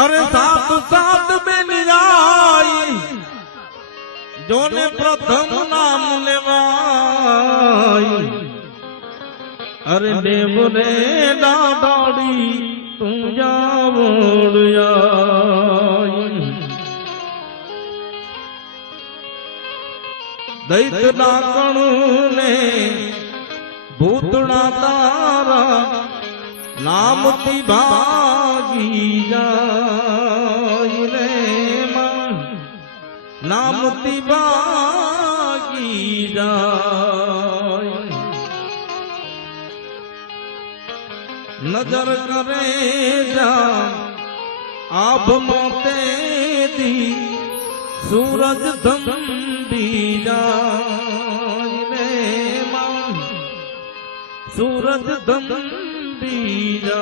अरे सात सात बेनियाई जोने प्रथम नाम लेवाई अरे देव रे दादाड़ी तू जावड़िया दैत डाकणु ने भूतड़ा तारा नाम ती भागी जाय रे मन नाम ती भागी जाय नजर करे जा आभ मोते दी सूरज धंधी जाय रे मन सूरज धंधी जा